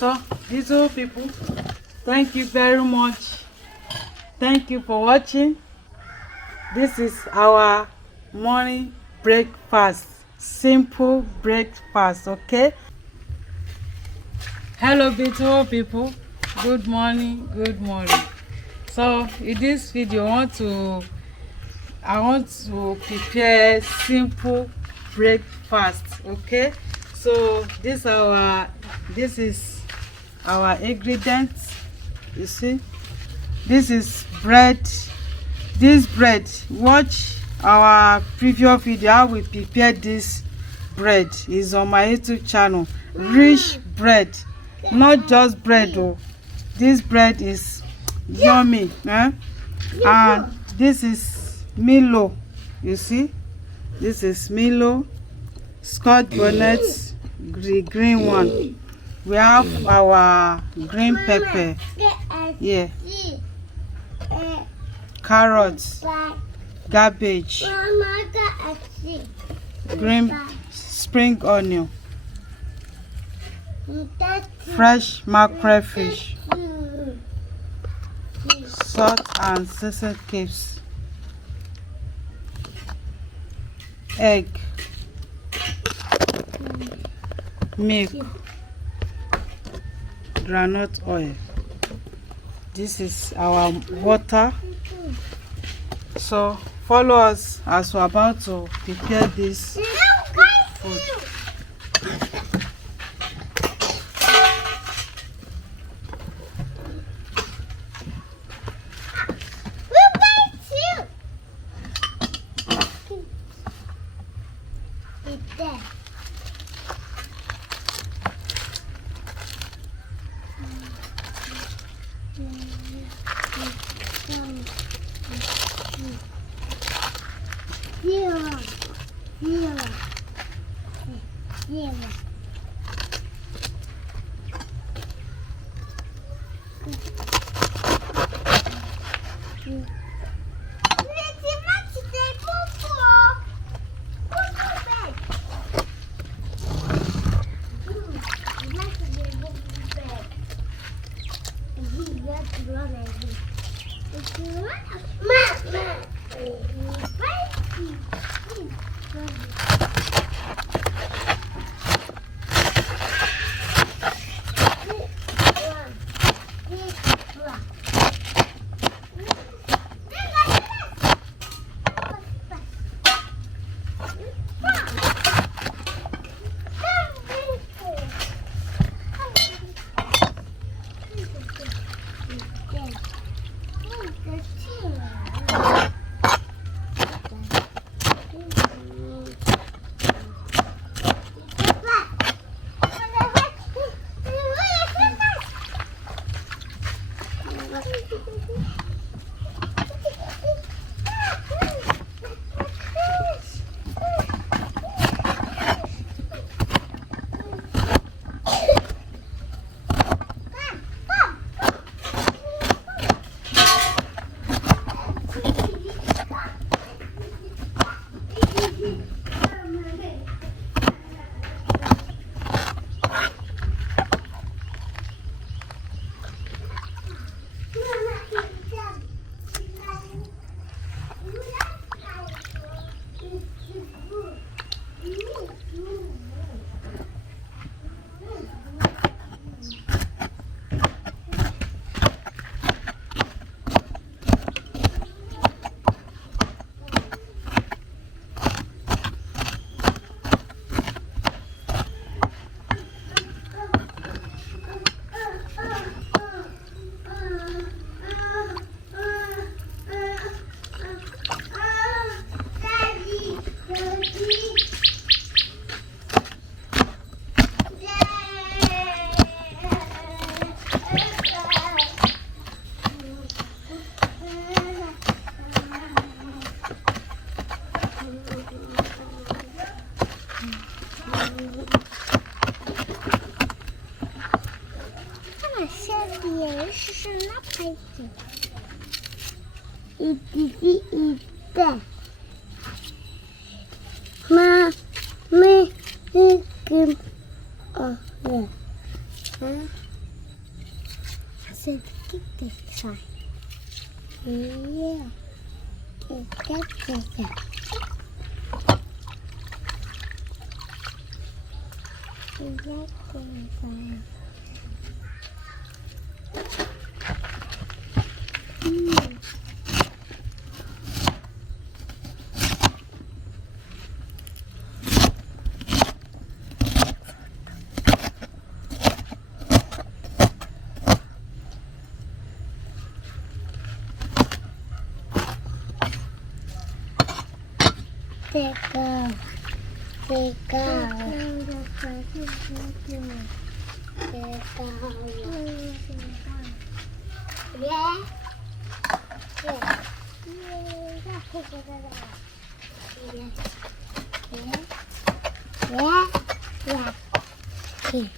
So, little people, thank you very much. Thank you for watching. This is our morning breakfast. Simple breakfast, okay? Hello, beautiful people. Good morning, good morning. So, in this video, I want to prepare simple breakfast, okay? So this is our ingredients. You see, this is bread. This bread, watch our previous video how we prepare this bread. Is on my YouTube channel. Rich bread, not just bread though. This bread is yummy, and this is Milo. You see, this is Milo, Scotch bonnet, the green one. We have our green pepper, yeah, carrots, cabbage, green spring onion, fresh mackerel fish, salt and seasoned cubes, egg, milk, groundnut oil. This is our water. So follow us as we're about to prepare this food. said kick this side. Yeah. Kick that side. Take off. Take off. Yeah. Yeah. Yeah. Yeah.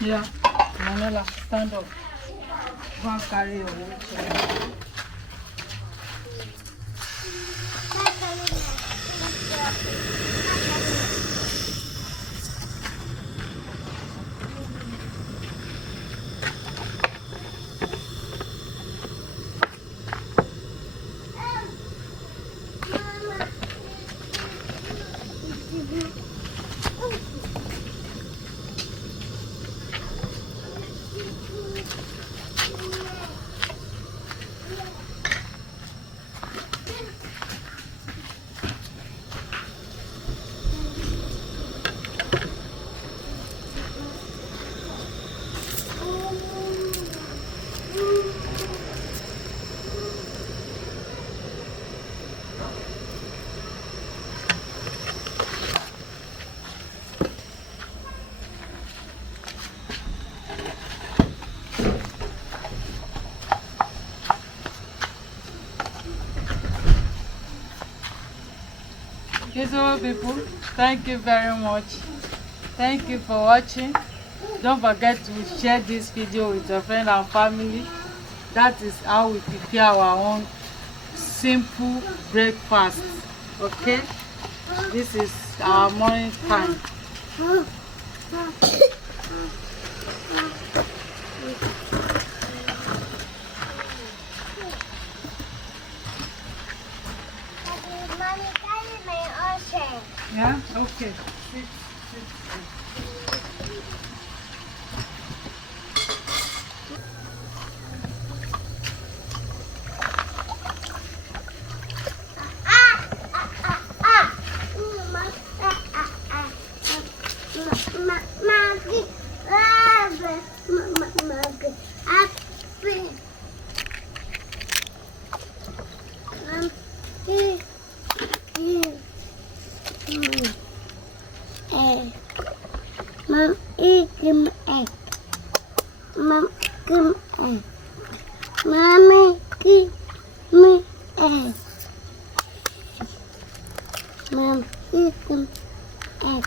Yeah, Manila, stand up. Go and carry your wheelchair. Okay, so people, thank you very much. Thank you for watching. Don't forget to share this video with your friend and family. That is how we prepare our own simple breakfast. Okay, this is our morning time. Yeah, okay. Sit. Mom, eat him egg. Mom, give egg. Mommy, give me egg. Mom, eat him egg.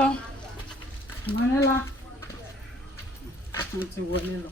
Come, Manila. Mo ti wọlé lọ.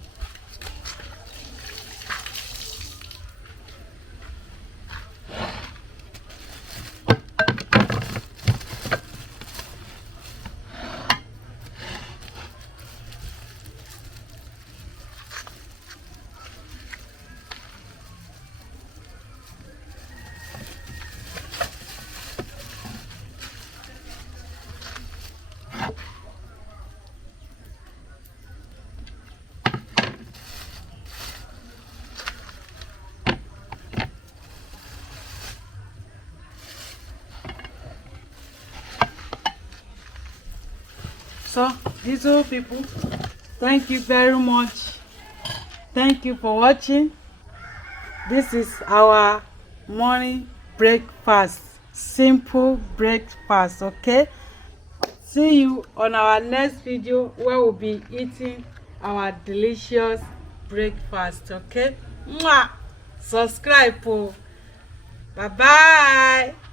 So, these old people, thank you very much. Thank you for watching. This is our morning breakfast. Simple breakfast, okay? See you on our next video where we'll be eating our delicious breakfast, okay? Mwah! Subscribe, oh. Bye-bye.